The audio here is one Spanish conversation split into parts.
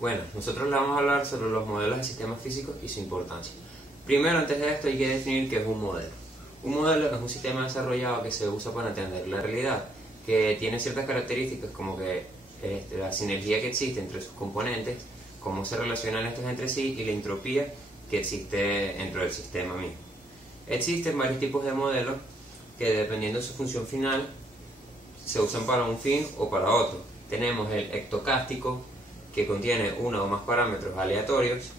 Bueno, nosotros le vamos a hablar sobre los modelos de sistemas físicos y su importancia. Primero, antes de esto, hay que definir qué es un modelo. Un modelo es un sistema desarrollado que se usa para entender la realidad, que tiene ciertas características como que la sinergia que existe entre sus componentes, cómo se relacionan estos entre sí y la entropía que existe dentro del sistema mismo. Existen varios tipos de modelos que, dependiendo de su función final, se usan para un fin o para otro. Tenemos el ectocástico, que contiene uno o más parámetros aleatorios,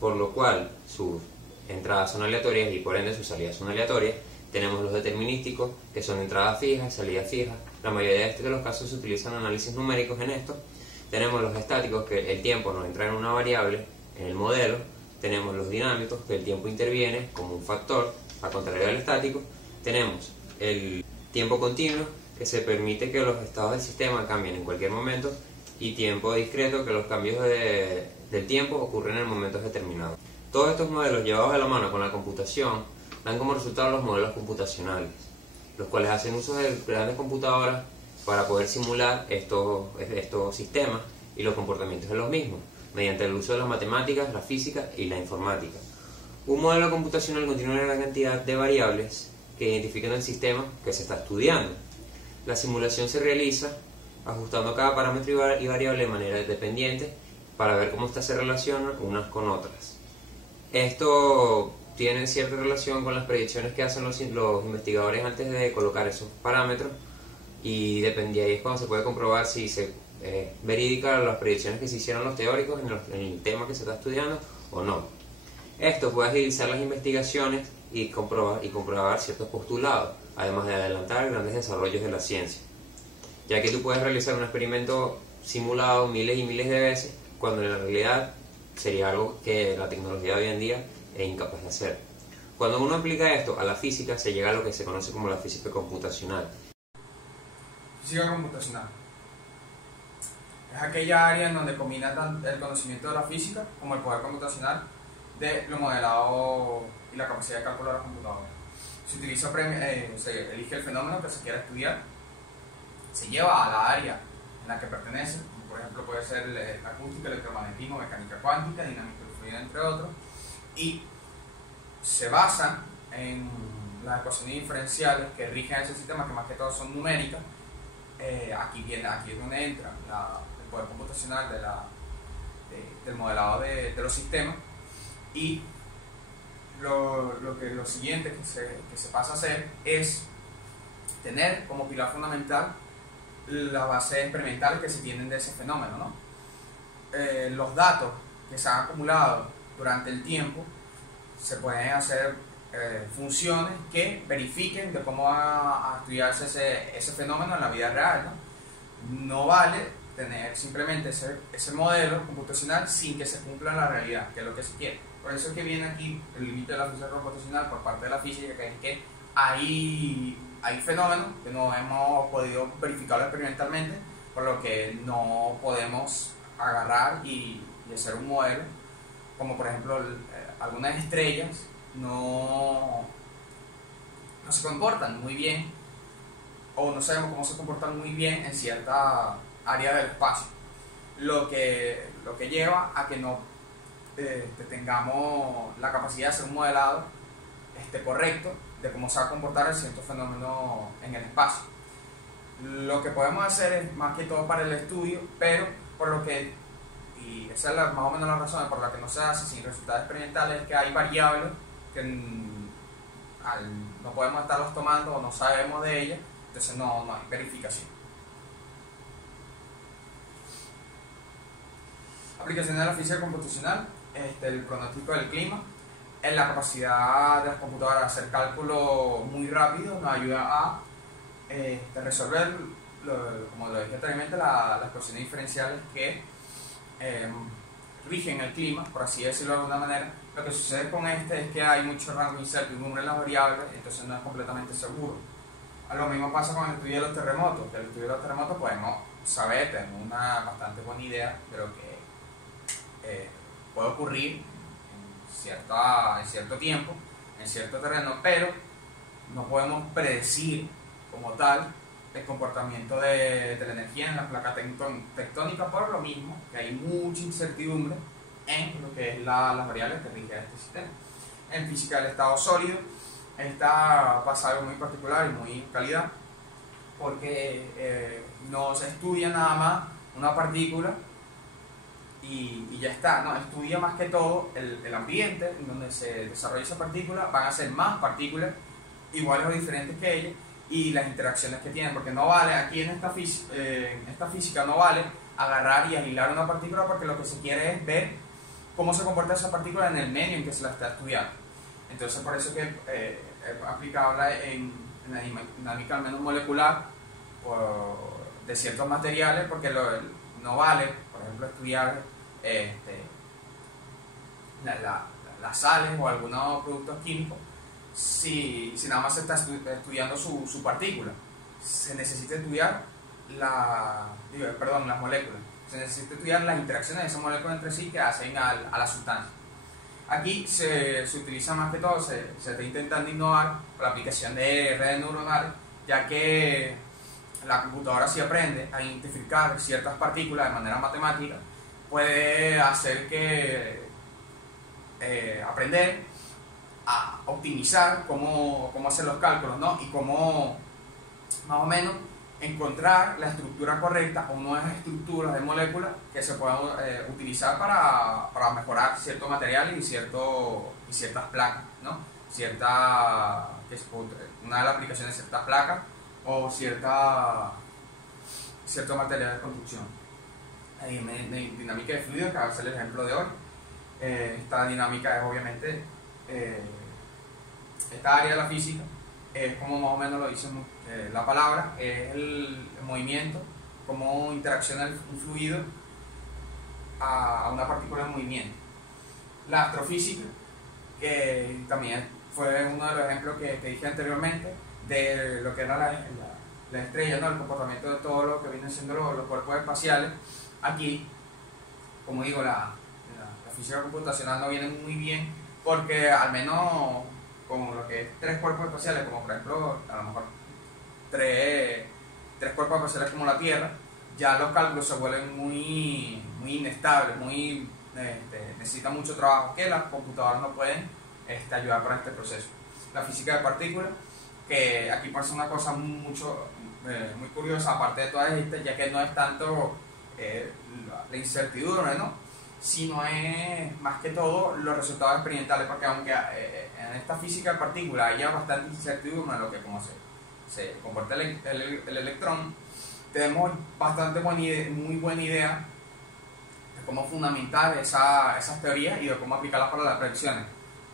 por lo cual sus entradas son aleatorias y por ende sus salidas son aleatorias. Tenemos los determinísticos, que son entradas fijas, salidas fijas. La mayoría de los casos se utilizan análisis numéricos en esto. Tenemos los estáticos, que el tiempo nos entra en una variable en el modelo. Tenemos los dinámicos, que el tiempo interviene como un factor, a contrario del estático. Tenemos el tiempo continuo, que se permite que los estados del sistema cambien en cualquier momento, y tiempo discreto, que los cambios del tiempo ocurren en momentos determinados. Todos estos modelos, llevados de la mano con la computación, dan como resultado los modelos computacionales, los cuales hacen uso de grandes computadoras para poder simular estos sistemas y los comportamientos de los mismos, mediante el uso de las matemáticas, la física y la informática. Un modelo computacional contiene una gran cantidad de variables que identifican el sistema que se está estudiando. La simulación se realiza ajustando cada parámetro y variable de manera dependiente para ver cómo estas se relacionan unas con otras. Esto tiene cierta relación con las predicciones que hacen los investigadores antes de colocar esos parámetros, y de ahí es cuando se puede comprobar si se verídica las predicciones que se hicieron los teóricos en el tema que se está estudiando o no. Esto puede agilizar las investigaciones y comprobar ciertos postulados, además de adelantar grandes desarrollos de la ciencia, ya que tú puedes realizar un experimento simulado miles y miles de veces, cuando en la realidad sería algo que la tecnología de hoy en día es incapaz de hacer. Cuando uno aplica esto a la física, se llega a lo que se conoce como la física computacional. Física computacional es aquella área en donde combina tanto el conocimiento de la física como el poder computacional de lo modelado y la capacidad de cálculo de la computadora. Se elige el fenómeno que se quiera estudiar, se lleva a la área en la que pertenece, por ejemplo puede ser la acústica, electromagnetismo, mecánica cuántica, dinámica fluida, entre otros, y se basa en las ecuaciones diferenciales que rigen ese sistema, que más que todo son numéricas. Aquí es donde entra el poder computacional del modelado de los sistemas, y lo siguiente que se pasa a hacer es tener como pilar fundamental la base experimental que se tienen de ese fenómeno, ¿no? Los datos que se han acumulado durante el tiempo, se pueden hacer funciones que verifiquen de cómo va a estudiarse ese fenómeno en la vida real, ¿no? No vale tener simplemente ese modelo computacional sin que se cumpla la realidad, que es lo que se quiere. Por eso es que viene aquí el límite de la física computacional por parte de la física, que es que hay fenómenos que no hemos podido verificarlo experimentalmente, por lo que no podemos agarrar y hacer un modelo, como por ejemplo algunas estrellas no se comportan muy bien, o no sabemos cómo se comportan muy bien en cierta área del espacio, lo que lleva a que no tengamos la capacidad de hacer un modelado correcto de cómo se va a comportar el cierto fenómeno en el espacio. Lo que podemos hacer es más que todo para el estudio, pero por lo que, y esa es más o menos la razón por la que no se hace sin resultados experimentales, es que hay variables que no podemos estarlos tomando o no sabemos de ellas, entonces no hay verificación. Aplicaciones de la física computacional, el pronóstico del clima, en la capacidad de las computadoras de hacer cálculos muy rápido, nos ayuda a resolver, como lo dije anteriormente, las ecuaciones diferenciales que rigen el clima, por así decirlo de alguna manera. Lo que sucede con es que hay mucho rango de incertidumbre en las variables, entonces no es completamente seguro. Lo mismo pasa con el estudio de los terremotos. El estudio de los terremotos podemos saber, tener una bastante buena idea de lo que puede ocurrir en cierto tiempo, en cierto terreno, pero no podemos predecir como tal el comportamiento de la energía en la placa tectónica, por lo mismo que hay mucha incertidumbre en lo que es las variables que rigen este sistema. En física del estado sólido pasa algo muy particular y muy calidad, porque no se estudia nada más una partícula y ya está, no, estudia más que todo el ambiente en donde se desarrolla esa partícula. Van a ser más partículas iguales o diferentes que ella, y las interacciones que tienen, porque no vale, aquí en esta física no vale agarrar y aislar una partícula, porque lo que se quiere es ver cómo se comporta esa partícula en el medio en que se la está estudiando. Entonces por eso que es aplicable en la dinámica al menos molecular de ciertos materiales, porque no vale, por ejemplo, estudiar las sales o algunos productos químicos si nada más se está estudiando su partícula. Se necesita estudiar las moléculas. Se necesita estudiar las interacciones de esas moléculas entre sí que hacen a la sustancia. Aquí se utiliza más que todo, se está intentando innovar con la aplicación de redes neuronales, ya que la computadora, si aprende a identificar ciertas partículas de manera matemática, puede hacer que aprender a optimizar cómo hacer los cálculos, ¿no? Y cómo más o menos encontrar la estructura correcta o nuevas estructuras de moléculas que se puedan utilizar para mejorar ciertos materiales y ciertas placas, ¿no? Una de las aplicaciones de ciertas placas o cierto material de construcción. Dinámica de fluidos, que va a ser el ejemplo de hoy. Esta dinámica es obviamente esta área de la física, es como más o menos lo dice la palabra, es el movimiento, cómo interacciona un fluido a una partícula en movimiento. La astrofísica, que también fue uno de los ejemplos que dije anteriormente, de lo que era la estrella, ¿no? El comportamiento de todo lo que vienen siendo los cuerpos espaciales. Aquí, como digo, la física computacional no viene muy bien, porque al menos como lo que es 3 cuerpos espaciales, como por ejemplo a lo mejor tres cuerpos espaciales como la Tierra, ya los cálculos se vuelven muy inestables, necesitan mucho trabajo que las computadoras no pueden ayudar para este proceso. La física de partículas, que aquí pasa una cosa muy curiosa, aparte de todas estas, ya que no es tanto la incertidumbre, ¿no? Sino es más que todo los resultados experimentales, porque aunque en esta física de partículas haya bastante incertidumbre en lo que como se comporta el electrón, tenemos muy buena idea de cómo fundamentar esas teorías y de cómo aplicarlas para las predicciones.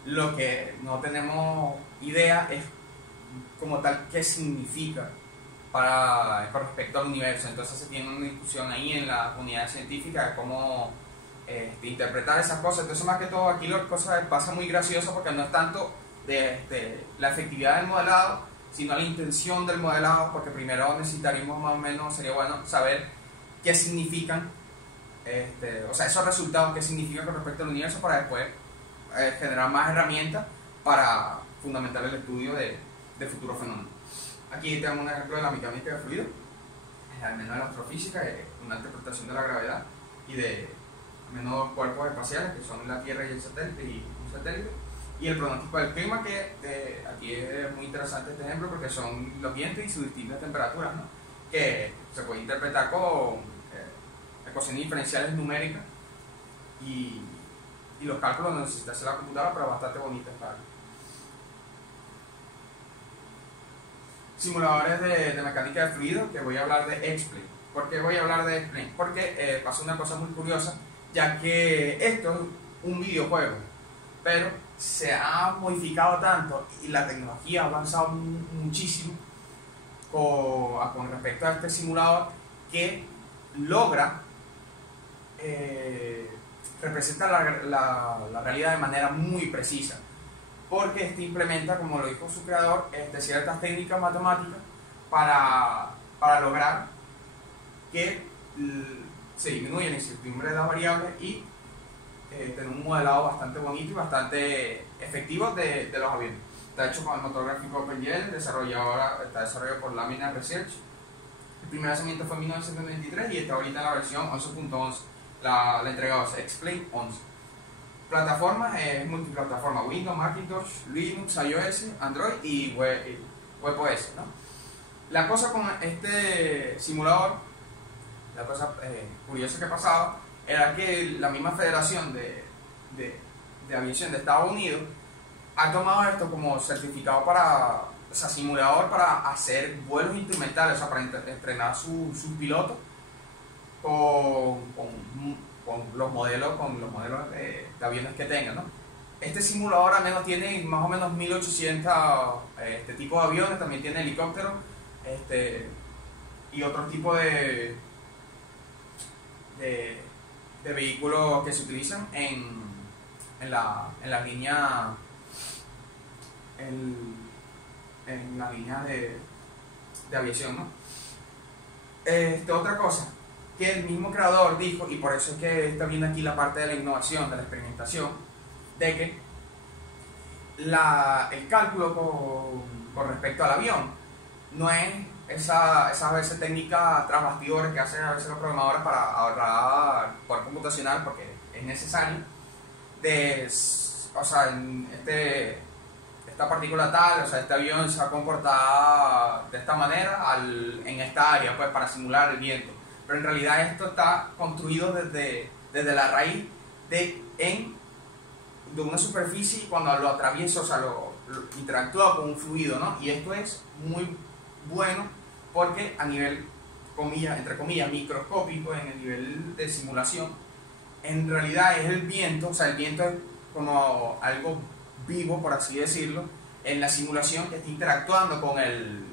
Lo que no tenemos idea es como tal qué significa con respecto al universo. Entonces se tiene una discusión ahí en la unidad científica de cómo interpretar esas cosas. Entonces más que todo aquí la cosa pasa muy graciosa, porque no es tanto de la efectividad del modelado, sino la intención del modelado, porque primero necesitaríamos más o menos, sería bueno saber qué significan, o sea, esos resultados, qué significan con respecto al universo, para después generar más herramientas para fundamentar el estudio de futuros fenómenos. Aquí tenemos un ejemplo de la mecánica de fluidos, al menos de la astrofísica, una interpretación de la gravedad y de al menos 2 cuerpos espaciales, que son la Tierra y un satélite, y el pronóstico del clima, que aquí es muy interesante este ejemplo, porque son los vientos y sus distintas temperaturas, ¿no? Que se puede interpretar con ecuaciones diferenciales numéricas, y los cálculos necesita hacer la computadora, pero bastante bonitas para simuladores de mecánica de fluidos, que voy a hablar de X-Plane. ¿Por qué voy a hablar de X-Plane? Porque pasa una cosa muy curiosa, ya que esto es un videojuego, pero se ha modificado tanto y la tecnología ha avanzado muchísimo con respecto a este simulador, que logra representar la realidad de manera muy precisa, porque implementa, como lo dijo su creador, ciertas técnicas matemáticas para lograr que se disminuya la incertidumbre de las variables y tener un modelado bastante bonito y bastante efectivo de los aviones. Está hecho con el motor gráfico OpenGL, está desarrollado por Laminar Research, primer lanzamiento fue en 1993 y está ahorita en la versión 11.11, la entrega 12, X-Plane 11. Plataformas es multiplataforma, Windows, Macintosh, Linux, iOS, Android y WebOS, ¿no? La cosa con este simulador, la cosa curiosa que pasaba, era que la misma Federación de Aviación de Estados Unidos ha tomado esto como certificado para, o sea, simulador para hacer vuelos instrumentales, o sea, para entrenar sus pilotos con los modelos de aviones que tengan, ¿no? Este simulador al menos tiene más o menos 1800 tipos de aviones, también tiene helicópteros y otro tipo de vehículos que se utilizan en la línea de aviación, ¿no? Otra cosa que el mismo creador dijo, y por eso es que está viendo aquí la parte de la innovación, de la experimentación, de que el cálculo con respecto al avión no es esa a veces técnica tras bastidores que hacen a veces los programadores para ahorrar poder computacional, porque es necesario, o sea, esta partícula tal, o sea, este avión se va a comportar de esta manera en esta área, pues para simular el viento. Pero en realidad esto está construido desde la raíz de una superficie cuando lo atraviesa, o sea, lo interactúa con un fluido, ¿no? Y esto es muy bueno porque a nivel, entre comillas, microscópico, en el nivel de simulación, en realidad es el viento, o sea, el viento es como algo vivo, por así decirlo, en la simulación que está interactuando con el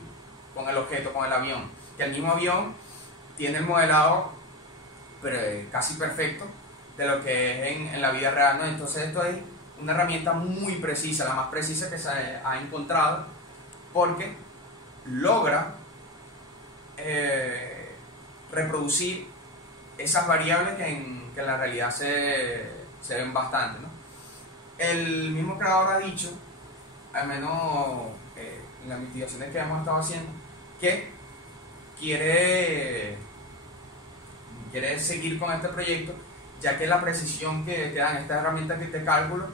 objeto, con el avión. Que el mismo avión tiene el modelado pero casi perfecto de lo que es en la vida real, ¿no? Entonces esto es una herramienta muy precisa, la más precisa que se ha encontrado, porque logra reproducir esas variables que en la realidad se ven bastante, ¿no? El mismo creador ha dicho, al menos en las investigaciones que hemos estado haciendo, que quiere seguir con este proyecto, ya que la precisión que dan estas herramientas de cálculo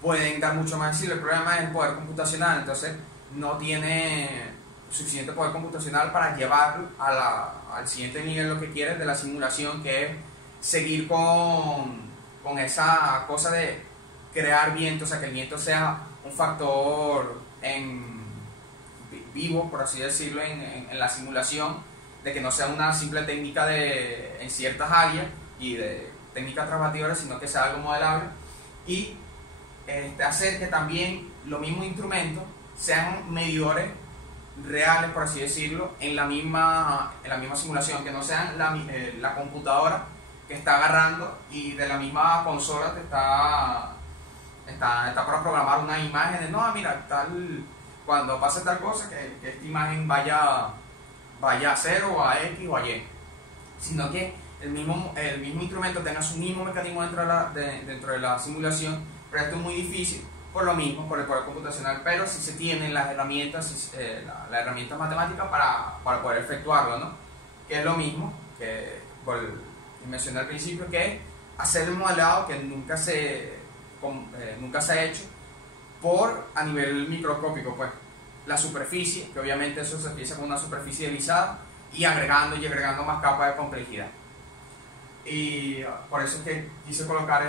pueden dar mucho más. Si el problema es el poder computacional, entonces no tiene suficiente poder computacional para llevarlo al siguiente nivel, lo que quiere de la simulación, que es seguir con esa cosa de crear viento, o sea, que el viento sea un factor vivo, por así decirlo, en la simulación, de que no sea una simple técnica en ciertas áreas y de técnicas transbatidoras, sino que sea algo modelable, y hacer que también los mismos instrumentos sean medidores reales, por así decirlo, en la misma simulación, que no sean la computadora que está agarrando y de la misma consola te está para programar una imagen de, no, mira, cuando pase tal cosa, que esta imagen vaya a 0 o a X o a Y, sino que el mismo instrumento tenga su mismo mecanismo dentro de la simulación. Pero esto es muy difícil por lo mismo, por el poder computacional, pero si se tienen las herramientas, las herramientas matemáticas para poder efectuarlo, ¿no? Que es lo mismo que mencioné al principio, que es hacer el modelado que nunca se ha hecho a nivel microscópico, pues la superficie, que obviamente eso se empieza con una superficie deslizada y agregando más capas de complejidad. Y por eso es que quise colocar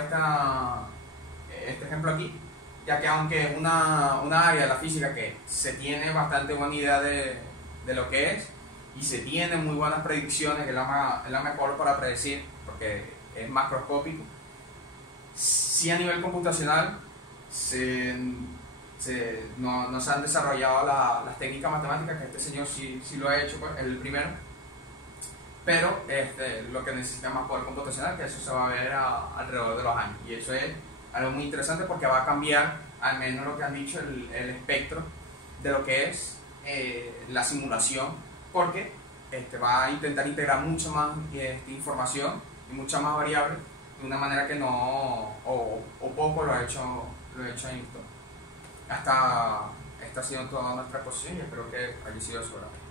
este ejemplo aquí, ya que aunque es una área de la física que se tiene bastante buena idea de lo que es, y se tiene muy buenas predicciones, que es la mejor para predecir, porque es macroscópico, sí a nivel computacional no se han desarrollado las técnicas matemáticas, que este señor sí lo ha hecho, pues, el primero, pero lo que necesita más poder computacional, que eso se va a ver alrededor de los años, y eso es algo muy interesante porque va a cambiar, al menos lo que han dicho, el espectro de lo que es la simulación, porque va a intentar integrar mucho más información y muchas más variables de una manera que o poco lo ha hecho Einstein. Esta ha sido toda nuestra exposición y espero que haya sido de su agrado.